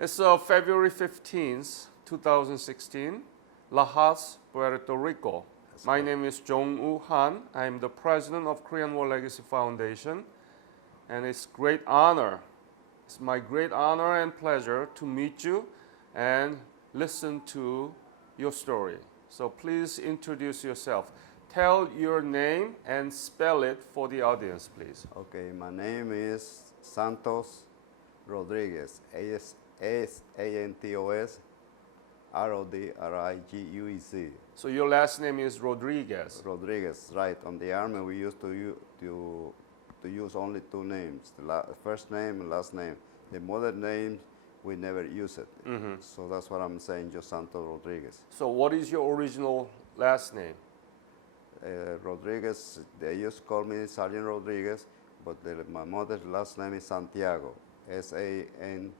It's February 15th, 2016, Lajas, Puerto Rico. My name is Jong-woo Han. I'm the president of Korean War Legacy Foundation, and it's my great honor and pleasure to meet you and listen to your story. So please introduce yourself. Tell your name and spell it for the audience, please. Okay, my name is Santos Rodriguez. Santos Rodriguez. So your last name is Rodriguez. Rodriguez, right. On the army, we used to use only two names: the first name and last name. The mother name, we never use it. So that's what I'm saying, just Santos Rodriguez. So what is your original last name? Rodriguez, they used to call me Sergeant Rodriguez, but my mother's last name is Santiago. Santiago.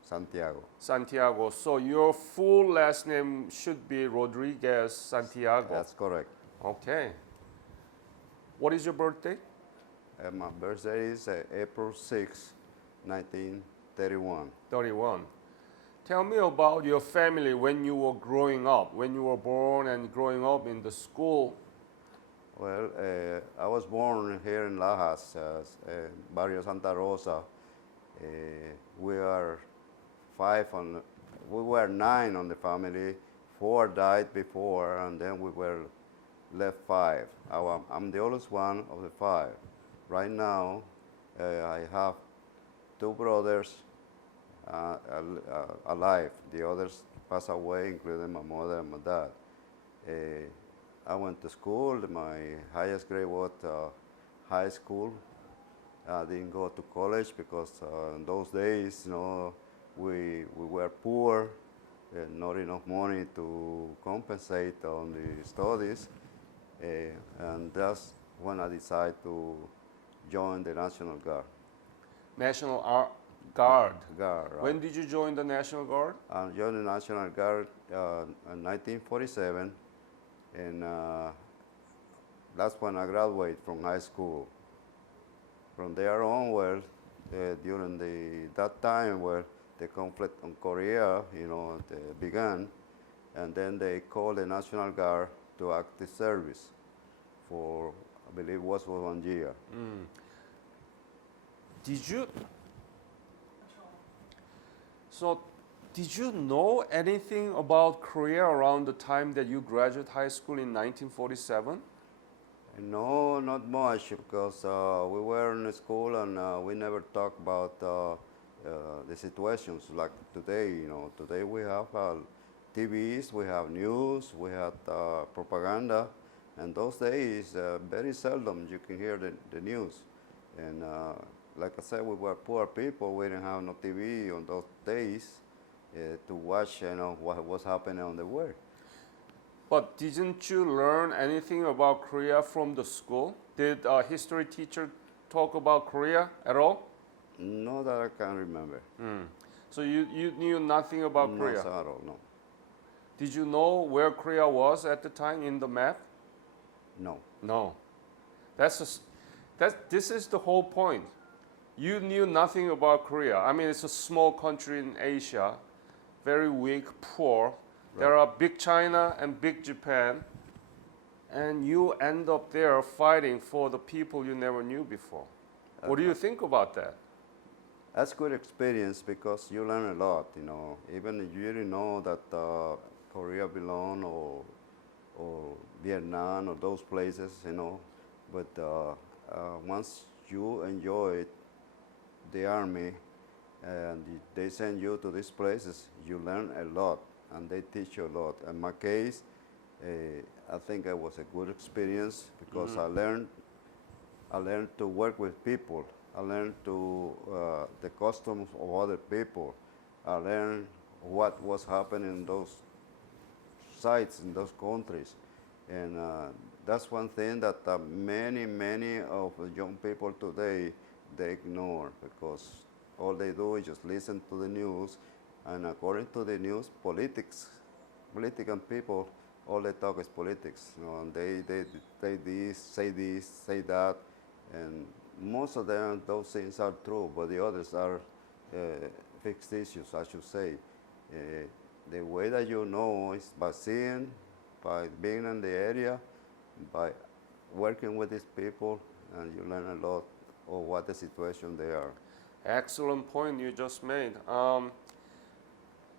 Santiago. Santiago. So your full last name should be Rodriguez Santiago. That's correct. Okay. What is your birthday? My birthday is April 6, 1931. 31. Tell me about your family when you were growing up, when you were born and growing up in the school. Well, I was born here in Lajas, Barrio Santa Rosa. We were nine on the family. 4 died before, and then we were left 5. I'm the oldest one of the 5. Right now, I have 2 brothers alive. The others passed away, including my mother and my dad. I went to school. My highest grade was high school. I didn't go to college because in those days, we were poor, not enough money to compensate on the studies, and that's when I decided to join the National Guard. National Guard. Right. When did you join the National Guard? I joined the National Guard in 1947, and that's when I graduated from high school. From there on, during that time where the conflict in Korea, began, and then they called the National Guard to active service for, I believe it was for 1 year. Did you know anything about Korea around the time that you graduated high school in 1947? No, not much, because we were in school and we never talked about the situations like today. Today we have TVs, we have news, we have propaganda, and those days very seldom you can hear the news. And like I said, we were poor people. We didn't have no TV on those days to watch, what was happening on the world. But didn't you learn anything about Korea from the school? Did a history teacher talk about Korea at all? No, that I can remember. So you knew nothing about Korea? No, at all, no. Did you know where Korea was at the time in the map? No. No. This is the whole point. You knew nothing about Korea. I mean, it's a small country in Asia, very weak, poor. There are big China and big Japan, and you end up there fighting for the people you never knew before. What do you think about that? That's good experience because you learn a lot, Even if you didn't know that Korea belonged or Vietnam or those places, But once you enjoy the army and they send you to these places, you learn a lot. And they teach you a lot. In my case, I think it was a good experience because I learned to work with people. I learned the customs of other people. I learned what was happening in those sites, in those countries. And that's one thing that many of the young people today, they ignore because all they do is just listen to the news. And according to the news, political people, all they talk is politics. And they say this, say that, and most of them, those things are true, but the others are fixed issues, I should say. Uh, the way that you know is by seeing, by being in the area, by working with these people, and you learn a lot of what the situation they are. Excellent point you just made.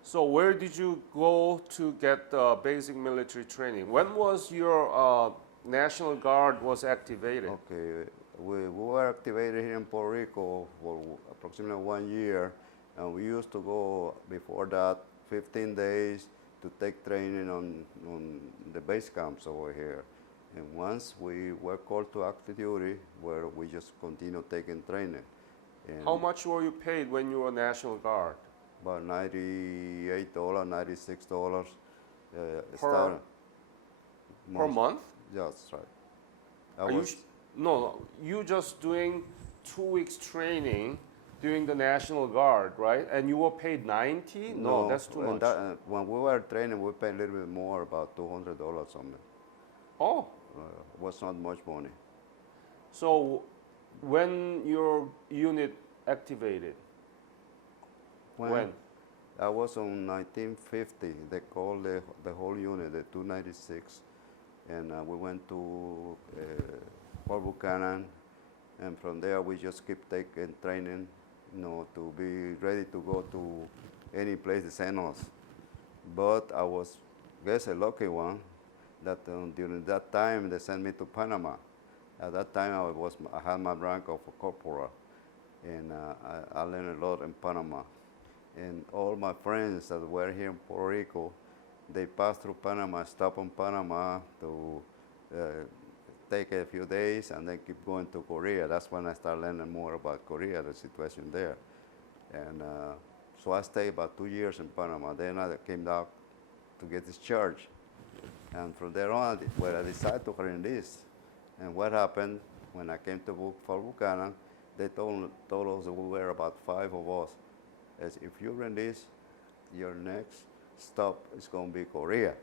So where did you go to get basic military training? When was your National Guard was activated? Okay, we were activated here in Puerto Rico for approximately 1 year, and we used to go before that 15 days to take training on the base camps over here. And once we were called to active duty, where we just continue taking training. And How much were you paid when you were National Guard? about $98, $96 Per month? That's right. Are you no, you just doing 2 weeks training during the National Guard, right? And you were paid 90? No, that's too much. When we were training, we paid a little bit more, about $200 something. Oh, Was not much money. so when your unit activated? When? I was on 1950. They called the whole unit, the 296, and we went to Fort Buchanan, and from there we just keep taking training, to be ready to go to any place they send us. But I was, guess, a lucky one that during that time they sent me to Panama. At that time I had my rank of a corporal, and I learned a lot in Panama. And all my friends that were here in Puerto Rico, they passed through Panama, stopped in Panama to take a few days, and then keep going to Korea. That's when I started learning more about Korea, the situation there. And so I stayed about 2 years in Panama. Then I came out to get discharged. And from there on, I decided to enlist. And what happened when I came to Fort Buchanan, they told us that we were about 5 of us. As if you enlist, your next stop is going to be Korea.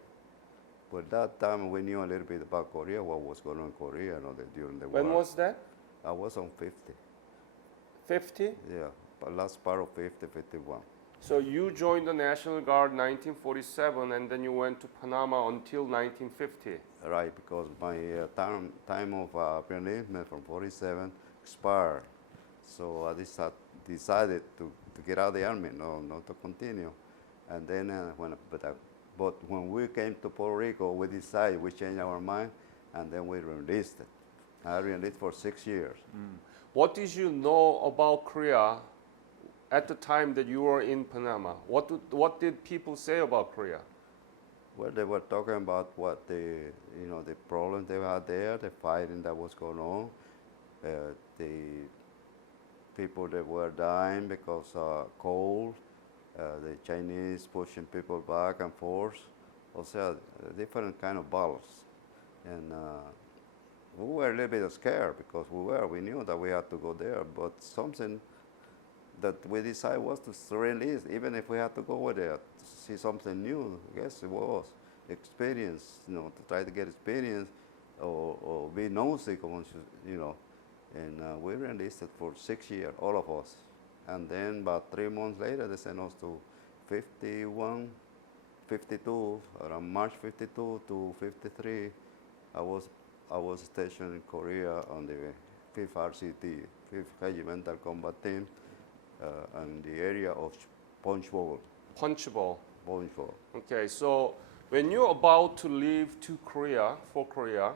But that time we knew a little bit about Korea, what was going on in Korea during the war. When was that? I was on 50. 50? Yeah, but last part of 50, 51. So you joined the National Guard 1947, and then you went to Panama until 1950. Right, because my time of enlistment from 47 expired. So I decided to get out of the army, not to continue. And then but when we came to Puerto Rico, we decided, we changed our mind, and then we re-enlisted. I re-enlisted for 6 years. What did you know about Korea at the time that you were in Panama? What did people say about Korea? Well, they were talking about what the problems they had there, the fighting that was going on, the people that were dying because cold, the Chinese pushing people back and forth, also different kind of battles. And we were a little bit scared because we knew that we had to go there, but something that we decided was to release, even if we had to go there to see something new. I guess it was experience, to try to get experience or be nosy, and we were enlisted for 6 years, all of us. And then about 3 months later, they sent us to 51, 52, around March 52 to 53. I was stationed in Korea on the 5th RCT, 5th Regimental Combat Team, in the area of Punchbowl. Punchable. Punchbowl. Okay, so when you're about to leave for Korea,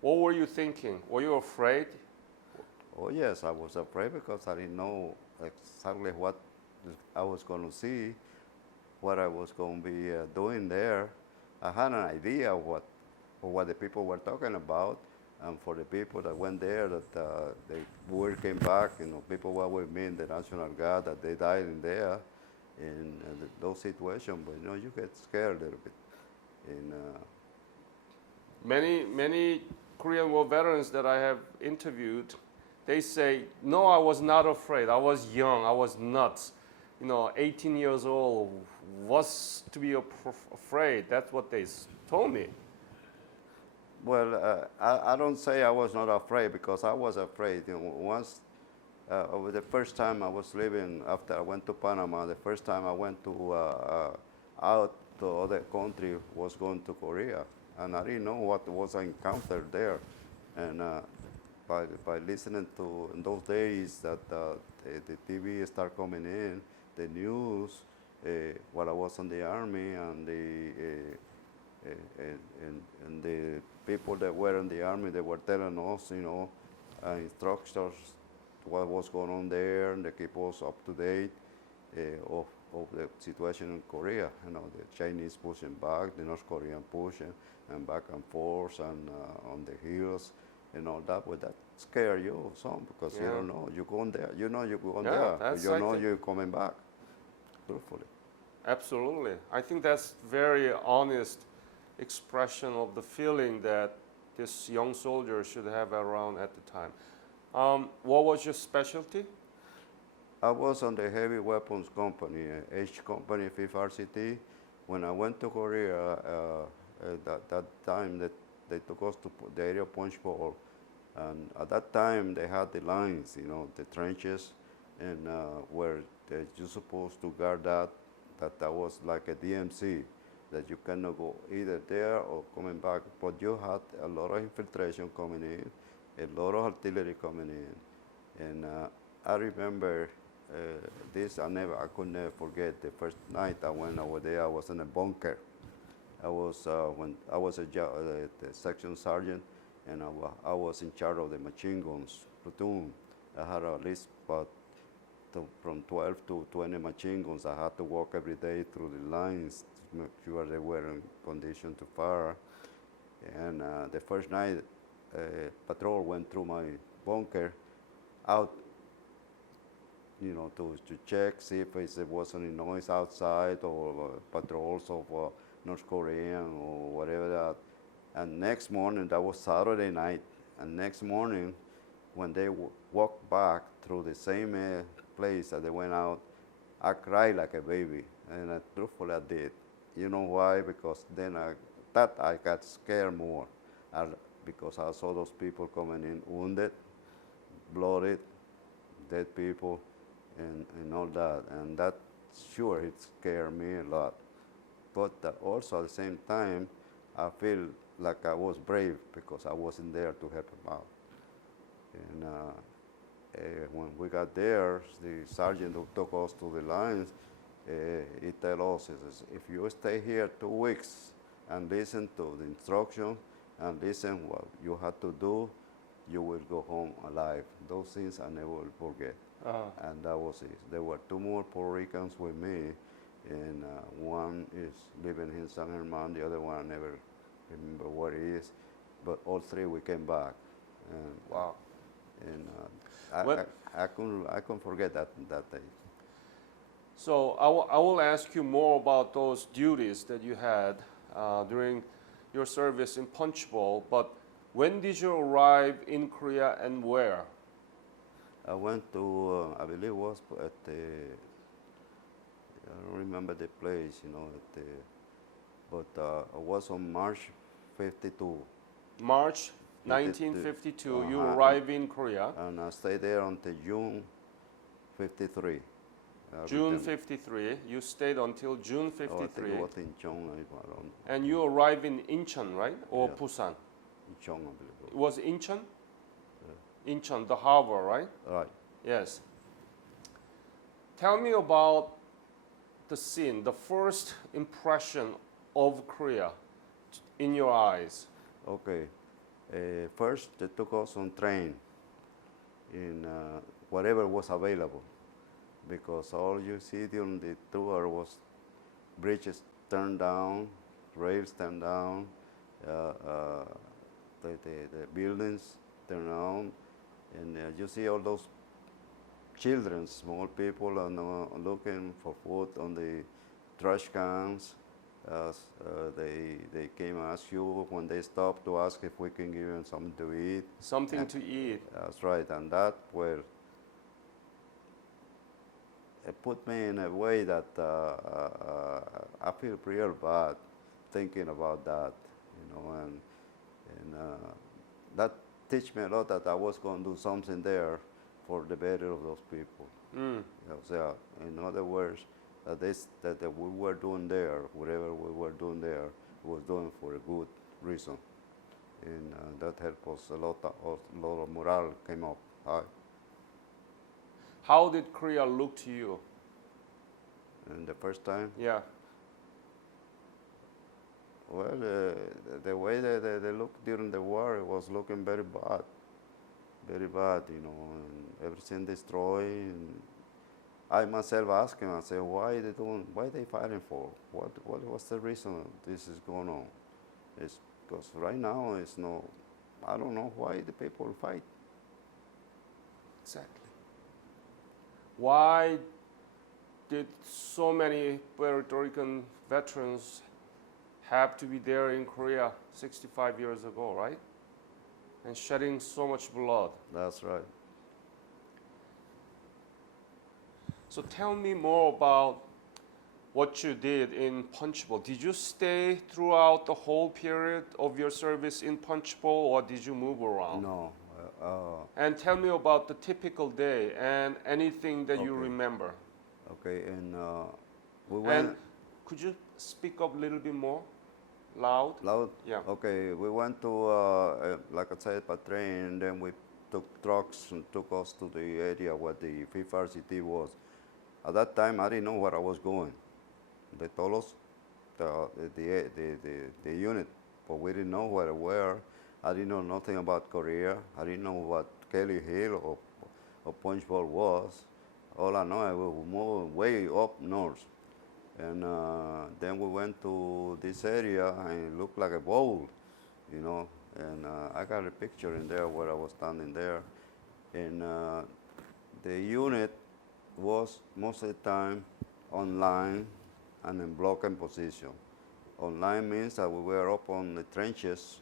what were you thinking? Were you afraid? Oh yes, I was afraid because I didn't know exactly what I was going to see, what I was going to be doing there. I had an idea of what the people were talking about, and for the people that went there, that they word came back, people were with me in the National Guard, that they died in there, in those situations. But you get scared a little bit. And Many Korean War veterans that I have interviewed, they say, no, I was not afraid. I was young. I was nuts. 18 years old. Was to be afraid. That's what they told me. well, I don't say I was not afraid, because I was afraid. Once The first time I was living after I went to Panama, the first time I went to out to other country was going to Korea, and I didn't know what was I encountered there, and by listening to in those days that the TV start coming in, the news, while I was in the army, and and the people that were in the army, they were telling us, instructors what was going on there, and they keep us up to date of the situation in Korea. The Chinese pushing back, the North Korean pushing, and back and forth, and on the hills, that would that scare you some because you Yeah. don't know you're going there. You know you're going Yeah, there, but that's, you I know think- you're coming back. Truthfully. Absolutely. I think that's very honest expression of the feeling that this young soldier should have around at the time. What was your specialty? I was on the heavy weapons company, H company, 5th RCT. When I went to Korea, that time that they took us to the area of Punchbowl, and at that time they had the lines, the trenches, and where you're supposed to guard that was like a DMC, that you cannot go either there or coming back. But you had a lot of infiltration coming in, a lot of artillery coming in, and I remember this. I could never forget the first night I went over there. I was in a bunker. I was when I was the section sergeant, and I was in charge of the machine guns platoon. I had at least about from 12 to 20 machine guns. I had to walk every day through the lines to make sure they were in condition to fire. And the first night, patrol went through my bunker out, to check, see if there was any noise outside or patrols of North Korean or whatever that. And next morning, that was Saturday night, and next morning, when they walked back through the same place that they went out, I cried like a baby, and truthfully I did. You know why? Because then I got scared more, because I saw those people coming in wounded, blooded, dead people, and all that, and that sure it scared me a lot. But also at the same time, I feel like I was brave because I wasn't there to help them out. And when we got there, the sergeant who took us to the lines, he tell us, he says, if you stay here 2 weeks and listen to the instructions and listen what you have to do, you will go home alive. Those things I never will forget. And that was it. There were 2 more Puerto Ricans with me, and one is living in San Germán, the other one I never remember where he is, but all 3 we came back. And, Wow. And I couldn't forget that day. So I will ask you more about those duties that you had during your service in Punchbowl. But when did you arrive in Korea and where? I went to, I believe it was at the, I don't remember the place, but it was on March 52. March 52. 1952, you Uh-huh. arrived in Korea. And I stayed there until June 53. June returned. 53. You stayed until June Oh, I think 53. it was in Chong, I don't know. And you arrived in Incheon, right? Or Yeah. Busan? In Chong, I believe it It was Incheon? Incheon, the harbor, right? was. Right. Yes. Tell me about the scene, the first impression of Korea in your eyes. Okay. First, they took us on train in whatever was available, because all you see during the tour was bridges turned down, rails turned down, the buildings turned down, and you see all those children, small people, looking for food on the trash cans. They came and ask you when they stopped to ask if we can give them something to eat. Something to eat. That's right, and that where it put me in a way that I feel real bad thinking about that, and that teach me a lot that I was going to do something there for the better of those people. So, in other words, that we were doing there, whatever we were doing there, was doing for a good reason, and that helped us a lot. A lot of morale came up high. How did Korea look to you? And the first time, Yeah. well, the way they looked during the war, it was looking very bad, and everything destroyed. And I myself asked him, I said, why they fighting for? What was the reason this is going on? It's because right now it's no, I don't know why the people fight. Exactly. Why did so many Puerto Rican veterans have to be there in Korea 65 years ago, right? And shedding so much blood. That's right. So tell me more about what you did in Punchbowl. Did you stay throughout the whole period of your service in Punchbowl, or did you move around? No. And tell me about the typical day and anything that you Okay. remember. Okay, and we went. And could you speak up a little bit more loud? Loud? Yeah. Okay, we went to, like I said, by train, and then we took trucks and took us to the area where the Fifth RCT was. At that time, I didn't know where I was going. They told us the unit, but we didn't know where we were. I didn't know nothing about Korea. I didn't know what Kelly Hill or Punchbowl was. All I know, I was moving way up north. And then we went to this area, and it looked like a bowl, And I got a picture in there where I was standing there. And the unit was most of the time online and in blocking position. Online means that we were up on the trenches,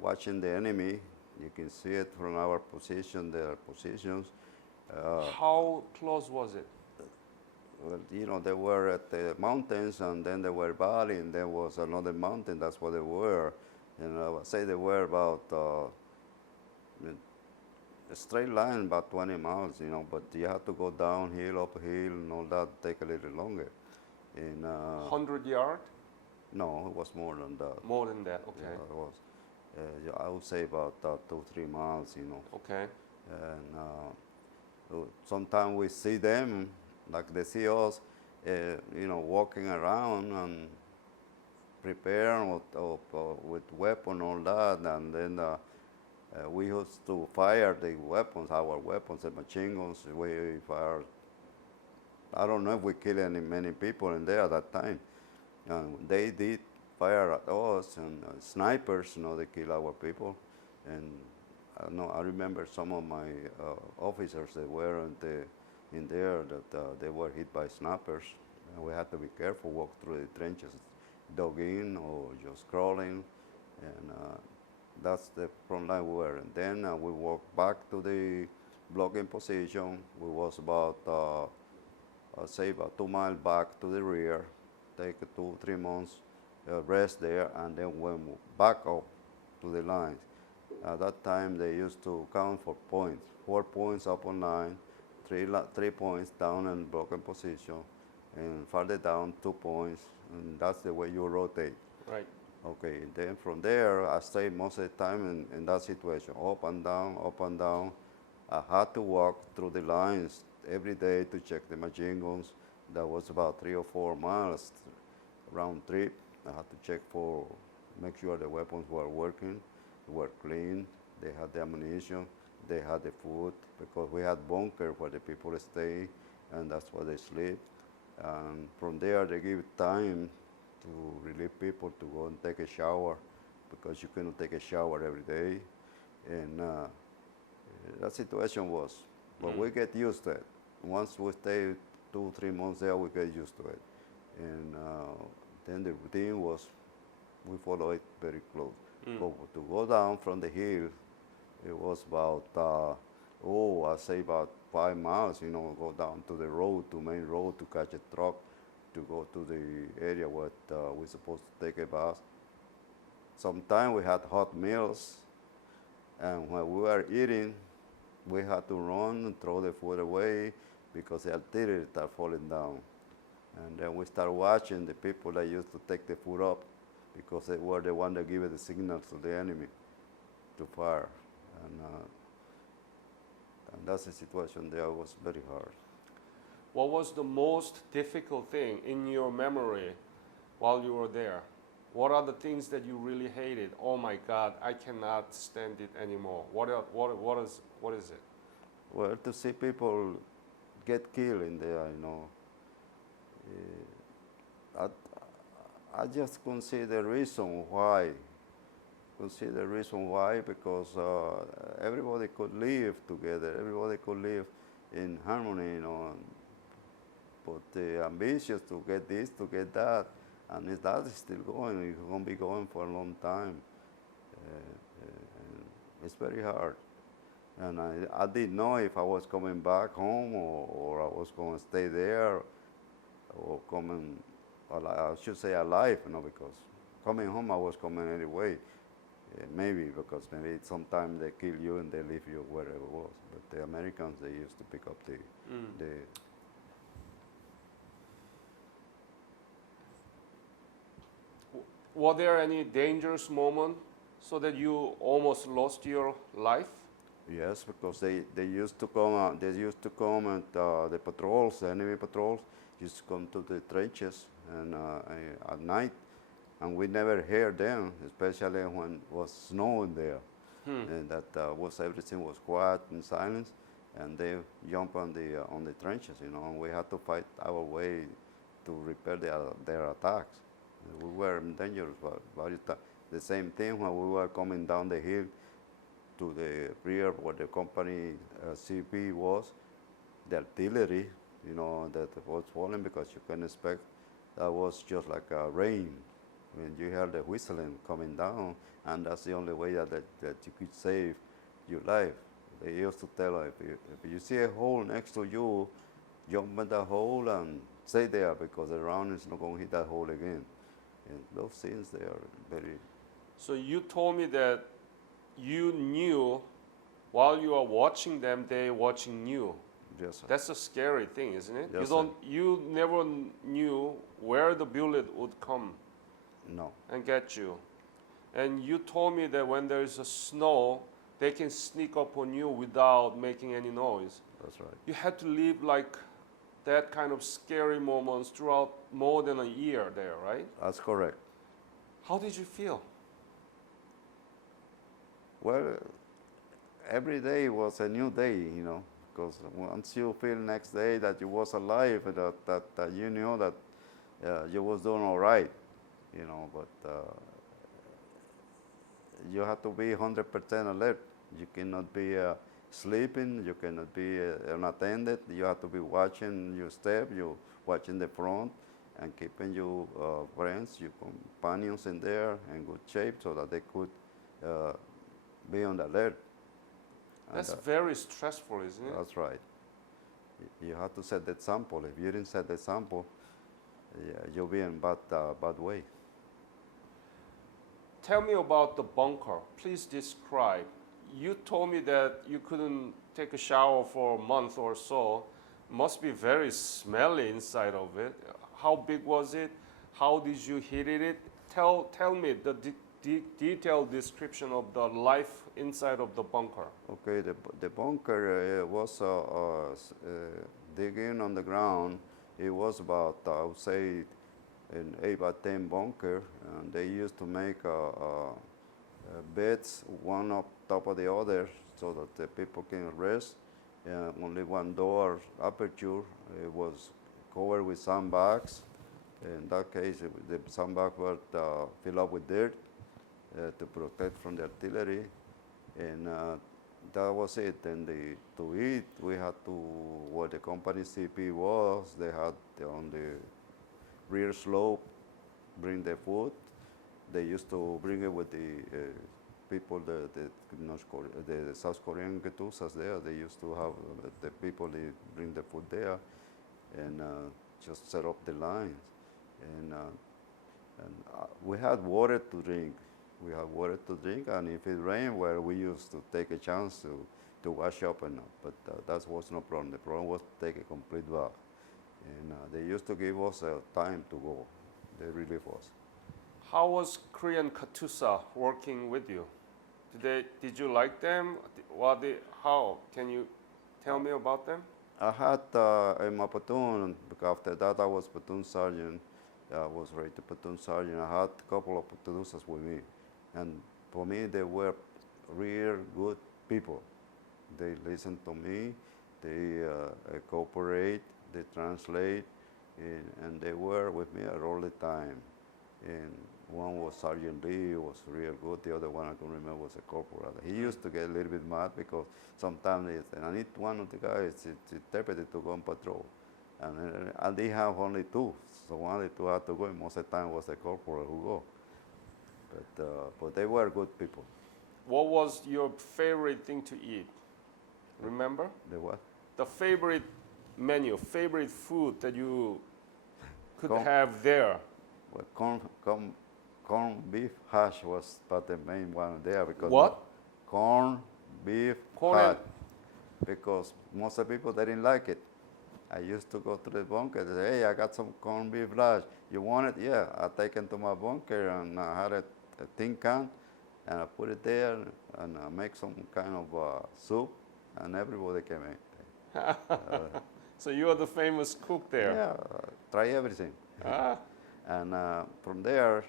watching the enemy. You can see it from our position, their positions. How close was it? Well, they were at the mountains, and then they were valley, and there was another mountain. That's what they were. And I would say they were about a straight line, about 20 miles, but you have to go downhill, uphill, and all that, take a little longer. And 100 yard? no, it was more than that. More than that, okay. Yeah, it was. I would say about 2-3 miles, Okay. And sometimes we see them, like they see us, walking around and preparing with weapon, all that, and then we used to fire the weapons, our weapons, the machine guns. We fired. I don't know if we killed many people in there at that time. They did fire at us, and snipers, they kill our people. And I remember some of my officers, they were in there that they were hit by snipers. And we had to be careful, walk through the trenches, dug in or just crawling. And that's the front line we were. And then we walked back to the blocking position. We was about, say, about 2 miles back to the rear, take 2-3 months, rest there, and then went back up to the lines. At that time, they used to count for points. 4 points up on line, 3 points down in blocking position, and farther down, 2 points, and that's the way you rotate. Right. Okay, then from there, I stayed most of the time in that situation, up and down, up and down. I had to walk through the lines every day to check the machine guns. That was about 3 or 4 miles round trip. I had to check make sure the weapons were working, were clean, they had the ammunition, they had the food, because we had bunker where the people stay, and that's where they sleep. And from there, they give time to relieve people to go and take a shower, because you cannot take a shower every day. And that situation was, but we get used to it. Once we stay 2-3 months there, we get used to it. And then the routine was, we follow it very close. But to go down from the hill, it was about, I say about 5 miles, go down to the road, to main road, to catch a truck, to go to the area where we're supposed to take a bus. Sometimes we had hot meals, and when we were eating, we had to run and throw the food away because the artillery started falling down. And then we start watching the people that used to take the food up because they were the one that gave the signals to the enemy to fire. And that's the situation there was very hard. What was the most difficult thing in your memory while you were there? What are the things that you really hated? Oh my God, I cannot stand it anymore. What is it? Well, to see people get killed in there, I just couldn't see the reason why. Because everybody could live together, everybody could live in harmony, But the ambitions to get this, to get that, and that is still going. It's going to be going for a long time. And it's very hard. And I didn't know if I was coming back home or I was going to stay there or coming, I should say alive, because coming home I was coming anyway. Maybe because maybe sometimes they kill you and they leave you wherever it was. But the Americans, they used to pick up the Were there any dangerous moments so that you almost lost your life? Yes, because they used to come. And the patrols, the enemy patrols, used to come to the trenches and at night, and we never heard them, especially when it was snowing there, and that was everything was quiet and silence, and they jump on the trenches, and we had to fight our way to repel their attacks. We were in danger, but the same thing when we were coming down the hill to the rear where the company CP was, the artillery, that was falling because you can expect that was just like rain when you hear the whistling coming down, and that's the only way that you could save your life. They used to tell if you see a hole next to you, jump in that hole and stay there because the round is not going to hit that hole again. And those things, they are very... So you told me that you knew while you are watching them, they watching you. Yes, sir. That's a scary thing, isn't it? Yes, you never knew where the bullet would come No. and get you. And you told me that when there is a snow, they can sneak up on you without making any noise. That's right. You had to live like that kind of scary moments throughout more than a year there, right? That's correct. How did you feel? Well, every day was a new day, because once you feel next day that you was alive, that you knew that you was doing all right, but you have to be 100% alert. You cannot be sleeping, you cannot be unattended. You have to be watching your step, you watching the front, and keeping your friends, your companions in there in good shape so that they could be on the alert. That's very stressful, isn't it? That's right. You have to set the example. If you didn't set the example, you'll be in bad way. Tell me about the bunker. Please describe. You told me that you couldn't take a shower for a month or so. Must be very smelly inside of it. How big was it? How did you heat it? Tell me the detailed description of the life inside of the bunker. Okay, the bunker was digging on the ground. It was about, I would say, an 8 by 10 bunker, and they used to make beds one up top of the other so that the people can rest. Only one door aperture. It was covered with sandbags. In that case, the sandbags were filled up with dirt to protect from the artillery, and that was it. And to eat, we had to, where the company CP was, they had on the rear slope bring the food. They used to bring it with the people, the South Korean getusas there. They used to have the people, they bring the food there and just set up the lines. And we had water to drink. And if it rained, well, we used to take a chance to to wash up and but that was no problem. The problem was to take a complete bath, and they used to give us time to go. They really was. How was Korean Katusa working with you? Did you like them? How can you tell me about them? I had in my platoon, because after that I was platoon sergeant. I was rated platoon sergeant. I had a couple of platooners with me, and for me they were real good people. They listen to me, they cooperate, they translate, and they were with me all the time. And one was Sergeant Lee, was real good. The other one I don't remember was a corporal. He used to get a little bit mad because sometimes he said, I need one of the guys, it's interpreted to go on patrol. And they have only two, so one of the two had to go, and most of the time was the corporal who go. But they were good people. What was your favorite thing to eat? Remember? The what? The favorite menu, favorite food that you could Corn. have there. Well, corn beef hash was but the main one there because What? corn beef Corn hash and- because most of the people they didn't like it. I used to go to the bunker and say, hey, I got some corn beef hash. You want it? Yeah. I take it to my bunker and I had a tin can and I put it there and I make some kind of soup and everybody came in. So you are the famous cook there. Yeah, try everything. Ah, And from there,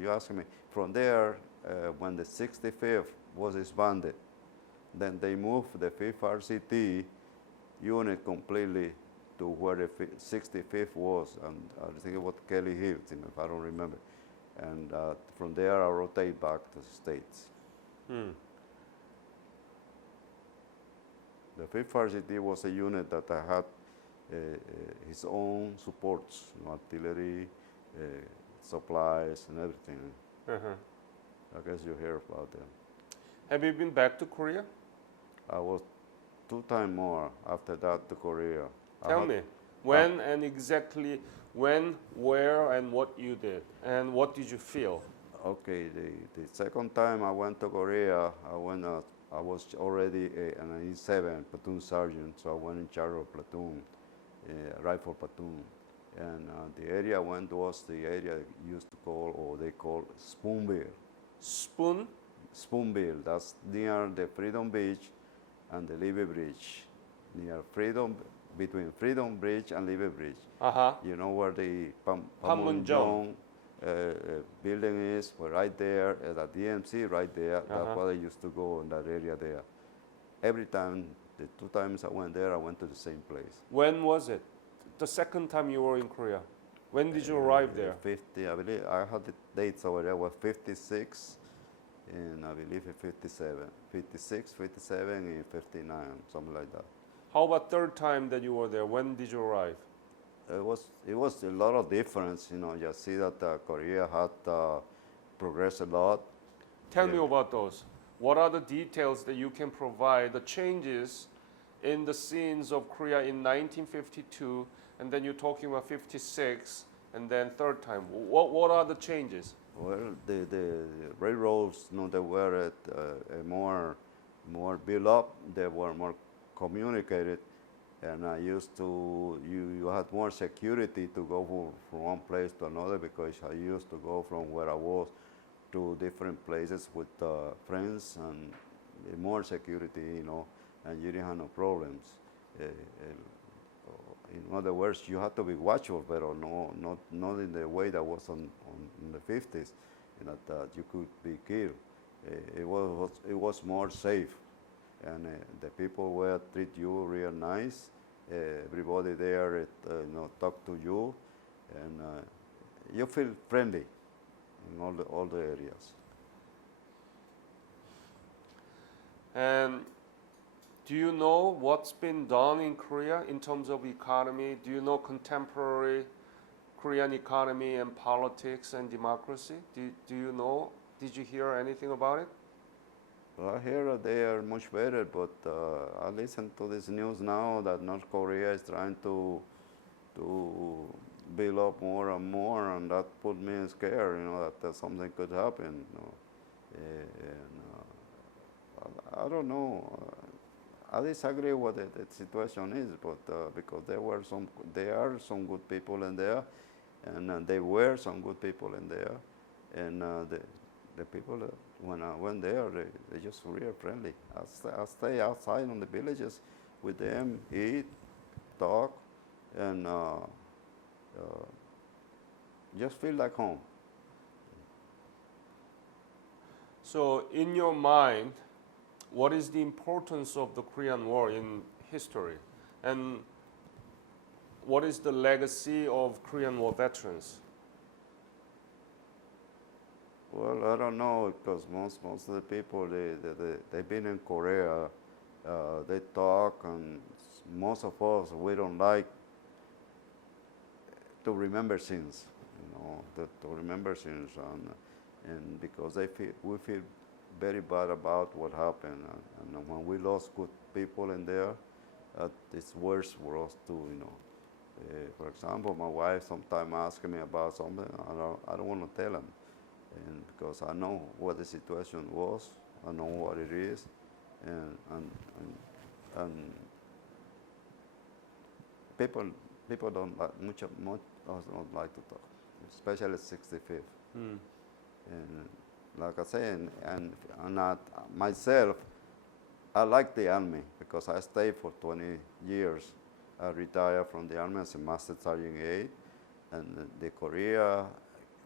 you ask me, from there, when the 65th was disbanded, then they moved the 5th RCT unit completely to where the 65th was, and I think it was Kelly Hills, if I don't remember. And from there, I rotate back to the States. The 5th RCT was a unit that I had his own supports, artillery, supplies, and everything. I guess you hear about them. have you been back to Korea? I was 2 times more after that to Korea. Tell me, when and exactly when, where, and what you did, and what did you feel? Okay, the second time I went to Korea, I was already an E7 platoon sergeant, so I went in charge of platoon, rifle platoon. And the area I went was the area used to call, or they call Spoonbill. Spoon? Spoonbill, that's near the Freedom Beach and the Levee Bridge, near between Freedom Bridge and Levee Bridge. You know where the Panmunjom building is? Well, right there, at the DMC right there. That's where I used to go in that area there. Every time, the 2 times I went there, I went to the same place. When was it? The second time you were in Korea? When did you arrive there? 50, I believe, I had the dates over there, was 56, and I believe 57. 56, 57, and 59, something like that. How about third time that you were there? When did you arrive? It was a lot of difference, you see that Korea had progressed a lot. Tell me about those. What are the details that you can provide, the changes in the scenes of Korea in 1952, and then you're talking about 56, and then third time. What are the changes? Well, the railroads, they were more built up. They were more communicated, and I used to you had more security to go from one place to another because I used to go from where I was to different places with friends and more security, and you didn't have no problems. In other words, you had to be watchful, but not in the way that was in the 50s, that you could be killed. It was more safe, and the people will treat you real nice. Everybody there, talk to you, and you feel friendly in all the areas. And do you know what's been done in Korea in terms of economy? Do you know contemporary Korean economy and politics and democracy? Do you know? Did you hear anything about it? Well, I hear that they are much better, but I listen to this news now that North Korea is trying to build up more and more, and that put me scared, that something could happen. And, I don't know. I disagree what the situation is, but because there are some good people in there, and there were some good people in there, and the people when I went there, they just real friendly. I stay outside on the villages with them, eat, talk, and just feel like home. So, in your mind, what is the importance of the Korean War in history? And what is the legacy of Korean War veterans? Well, I don't know because most of the people they've been in Korea, they talk, and most of us we don't like to remember things, to remember things, and because we feel very bad about what happened, and when we lost good people in there, it's worse for us too. For example, my wife sometimes asks me about something, I don't want to tell them, and because I know what the situation was, I know what it is, and people don't like much don't like to talk, especially 65th. Hmm. And like I say, and myself, I like the army because I stayed for 20 years. I retired from the army as a Master Sergeant 8, and the Korea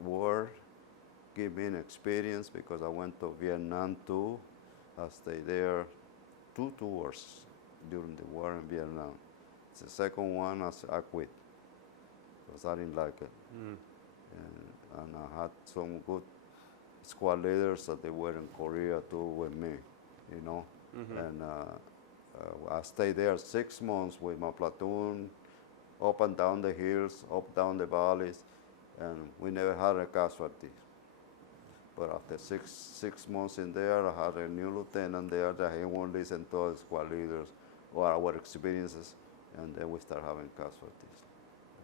War gave me an experience because I went to Vietnam too. I stayed there 2 tours during the war in Vietnam. The second one, I quit because I didn't like it. Hmm. And I had some good squad leaders that they were in Korea too with me, Mm-hmm. And I stayed there 6 months with my platoon, up and down the hills, up down the valleys, and we never had a casualty. But after six months in there, I had a new lieutenant there that he won't listen to our squad leaders or our experiences, and then we start having casualties.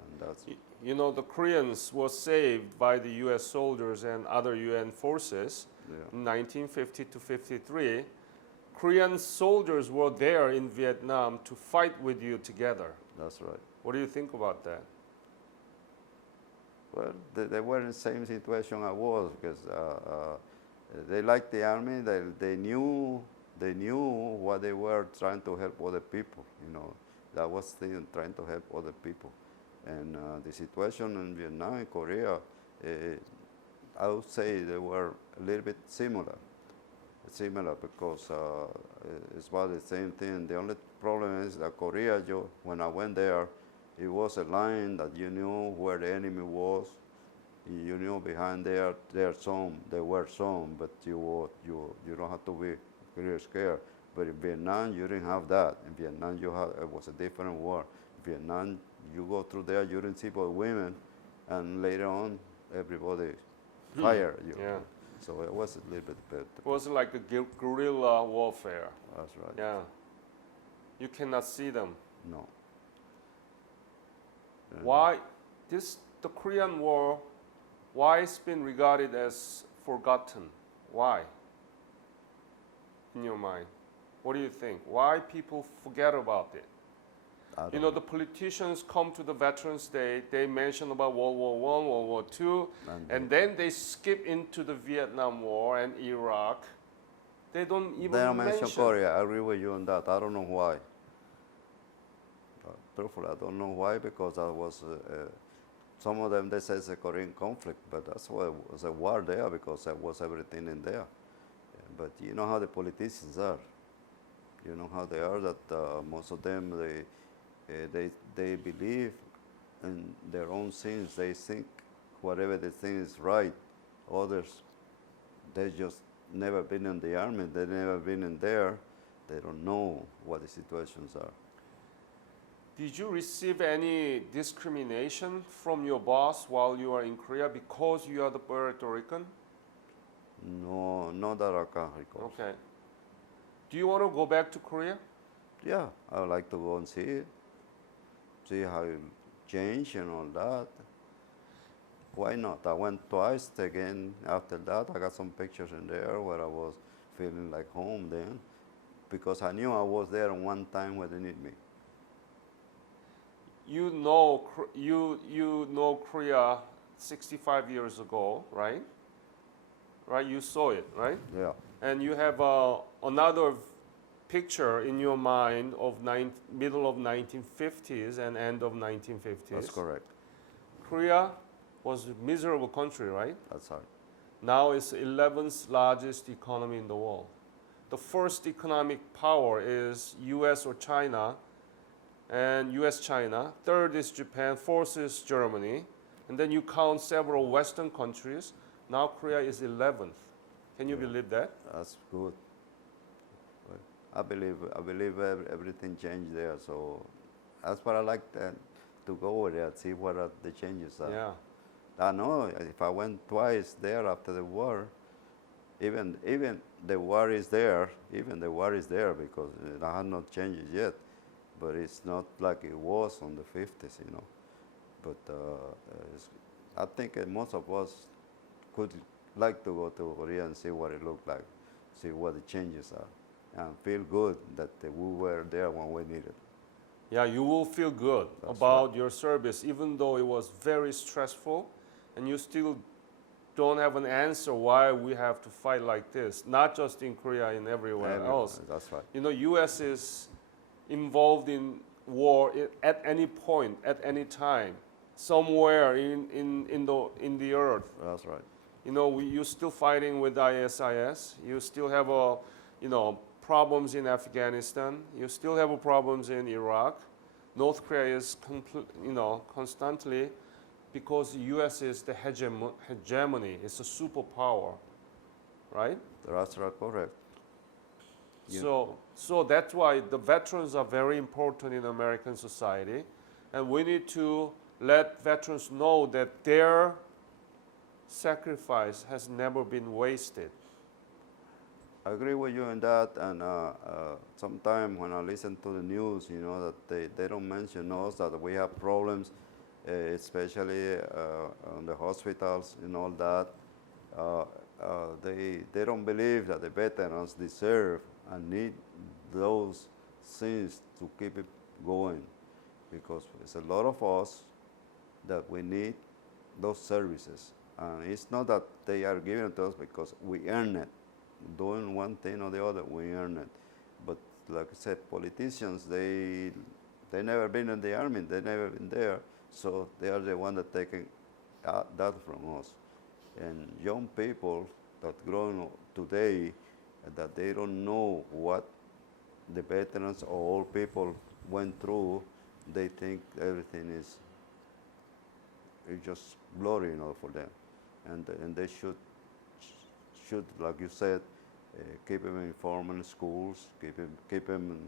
And that's The Koreans were saved by the U.S. soldiers and other UN forces yeah, in 1950 to 53. Korean soldiers were there in Vietnam to fight with you together. that's right. What do you think about that? Well, they were in the same situation I was because they liked the army. They knew what they were trying to help other people. That was still trying to help other people. And the situation in Vietnam and Korea, I would say they were a little bit similar. Similar because it's about the same thing. The only problem is that Korea, when I went there, it was a line that you knew where the enemy was. You knew behind there were some, but you don't have to be really scared. But in Vietnam, you didn't have that. In Vietnam, it was a different war. Vietnam, you go through there, you didn't see but women, and later on, everybody fired you. Yeah. So it was a little bit better. It was like a guerrilla warfare. That's right. Yeah. You cannot see them. No. Why the Korean War, why it's been regarded as forgotten? Why? In your mind, what do you think? Why people forget about it? I don't The politicians come to the Veterans Day, they mention about World War I, World War II, and then they skip into the Vietnam War and Iraq. They don't even They don't mention mention. Korea. I agree with you on that. I don't know why. Truthfully, I don't know why because I was. Some of them they say it's a Korean conflict, but that's why it was a war there because there was everything in there. But you know how the politicians are. You know how they are. That most of them they believe in their own sins. They think whatever they think is right. Others, they just never been in the army. They never been in there. They don't know what the situations are. Did you receive any discrimination from your boss while you were in Korea because you are the Puerto Rican? No, not that I can recall. Okay. Do you want to go back to Korea? Yeah, I would like to go and see it, see how it changed and all that. Why not? I went twice again after that. I got some pictures in there where I was feeling like home then. because I knew I was there one time when they need me. You know Korea 65 years ago, right? Right, you saw it, right? Yeah, And you have another picture in your mind of middle of 1950s and end of 1950s. that's correct. Korea was a miserable country, right? That's right. Now it's 11th largest economy in the world. The first economic power is US or China, and US China. Third is Japan, fourth is Germany. And then you count several Western countries. Now Korea is 11th. Can you Yeah. believe that? That's good. Well, I believe everything changed there. So that's what I like to go over there, see what are the changes are. Yeah. I know if I went twice there after the war, even the war is there, because it had not changed yet, but it's not like it was on the 50s, you know. But I think most of us could like to go to Korea and see what it looked like, see what the changes are, and feel good that we were there when we needed. Yeah, you will feel good That's about your service, even though it was very stressful, and you still don't have an answer why we have to fight like this, not just in Korea, in everywhere else. That's right. You know, U.S. is involved in war at any point, at any time, somewhere in the earth. That's right. You know, you're still fighting with ISIS. You still have problems in Afghanistan. You still have problems in Iraq. North Korea is constantly, because U.S. is the hegemony. It's a superpower, right? That's right, correct. Yeah. So that's why the veterans are very important in American society, and we need to let veterans know that their sacrifice has never been wasted. I agree with you on that, and sometimes when I listen to the news, you know, that they don't mention us, that we have problems, especially on the hospitals and all that. They don't believe that the veterans deserve and need those things to keep it going, because there's a lot of us that we need those services. And it's not that they are giving it to us because we earn it. Doing one thing or the other, we earn it. But like I said, politicians, they never been in the army, they never been there, so they are the one that taking that from us. And young people that grown today, that they don't know what the veterans or old people went through, they think everything is just glory, you know, for them. And they should, like you said, keep them informed in schools, keep them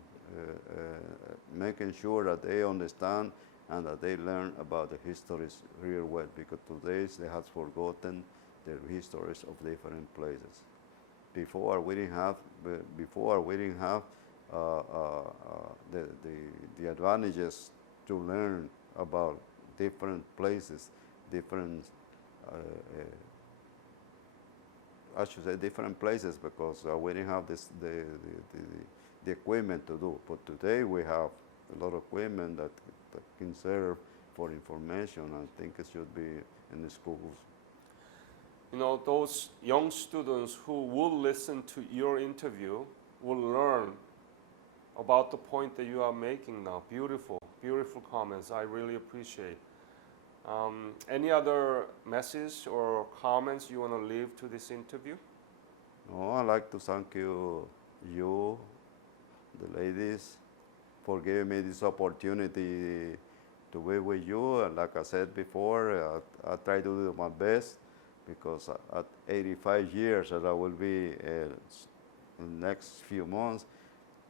making sure that they understand and that they learn about the histories real well, because today they have forgotten the histories of different places. Before we didn't have the advantages to learn about different places, different I should say different places, because we didn't have the equipment to do. But today we have a lot of equipment that can serve for information. I think it should be in the schools. You know, those young students who will listen to your interview will learn about the point that you are making now. Beautiful, beautiful comments. I really appreciate. Any other message or comments you want to leave to this interview? No, I'd like to thank you, the ladies, for giving me this opportunity to be with you. And like I said before, I try to do my best, because at 85 years that I will be in the next few months,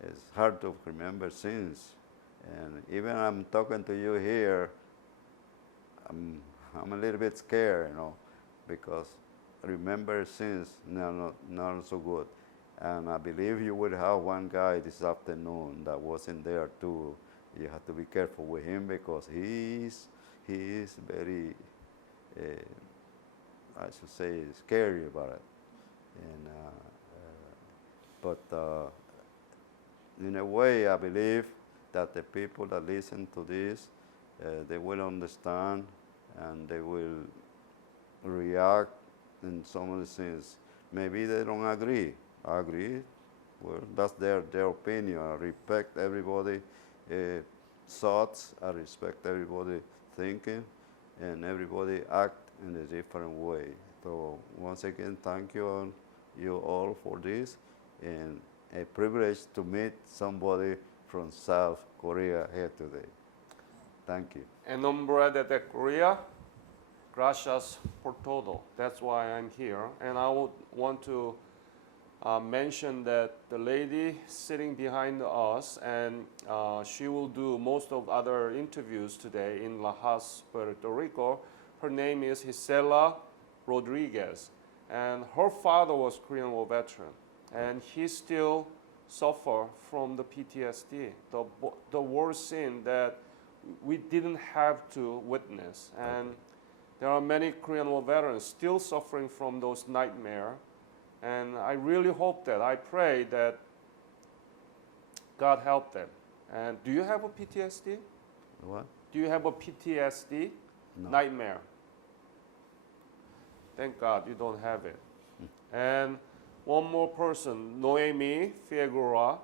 it's hard to remember things. And even I'm talking to you here, I'm a little bit scared, you know, because remember things not so good. And I believe you will have one guy this afternoon that wasn't there too. You have to be careful with him, because he is very, I should say, scary about it. And but in a way, I believe that the people that listen to this, they will understand and they will react in some of the things. Maybe they don't agree. I agree. Well, that's their opinion. I respect everybody' thoughts. I respect everybody thinking, and everybody act in a different way. So once again, thank you all for this, and a privilege to meet somebody from South Korea here today. Thank you. En nombre de Korea, gracias por todo. That's why I'm here. And I would want to mention that the lady sitting behind us, and she will do most of other interviews today in La Paz, Puerto Rico. Her name is Gisela Rodriguez. And her father was Korean War veteran. And he still suffer from the PTSD, the worst sin that we didn't have to witness. And there are many Korean War veterans still suffering from those nightmares. And I really hope that, I pray that God help them. And do you have a PTSD? What? Do you have a PTSD? No. Nightmare. Thank God you don't have it. And one more person, Noemi Figueroa.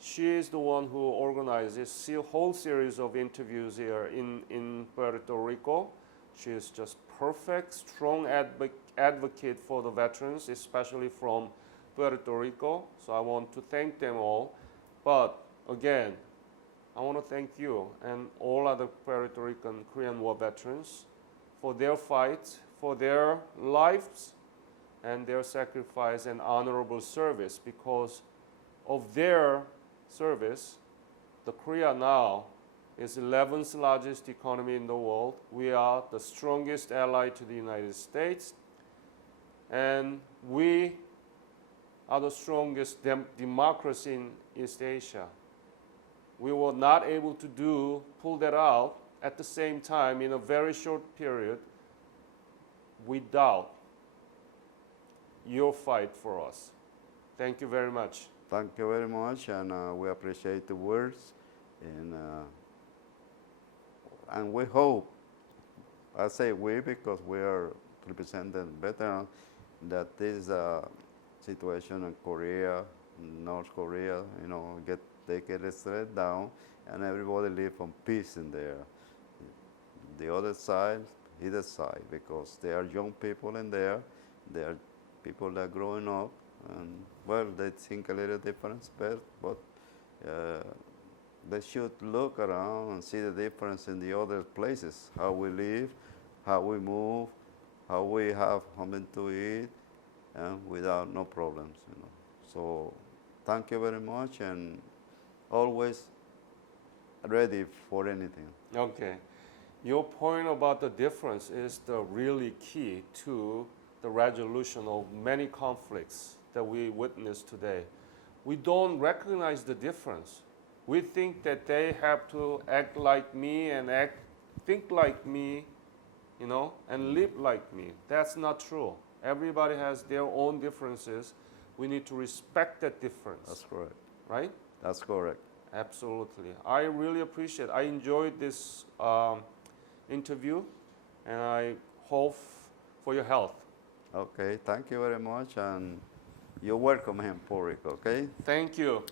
She is the one who organized this whole series of interviews here in Puerto Rico. She is just perfect, strong advocate for the veterans, especially from Puerto Rico. So I want to thank them all. But again, I want to thank you and all other Puerto Rican Korean War veterans for their fight, for their lives, and their sacrifice and honorable service. Because of their service, the Korea now is 11th largest economy in the world. We are the strongest ally to the United States, and we are the strongest democracy in East Asia. We were not able to pull that out at the same time in a very short period without your fight for us. Thank you very much. Thank you very much, and we appreciate the words, and we hope, I say we because we are representing veterans, that this situation in Korea, North Korea, they get it straight down, and everybody live in peace in there. The other side, either side, because there are young people in there, there are people that are growing up, and well, they think a little different, but they should look around and see the difference in the other places, how we live, how we move, how we have something to eat, and without no problems. So thank you very much, and always ready for anything. Okay. Your point about the difference is the really key to the resolution of many conflicts that we witness today. We don't recognize the difference. We think that they have to act like me and think like me, and live like me. That's not true. Everybody has their own differences. We need to respect that difference. That's correct. Right? That's correct. Absolutely. I really appreciate it. I enjoyed this interview, and I hope for your health. Okay, thank you very much, and you're welcome here in Puerto Rico, okay? Thank you.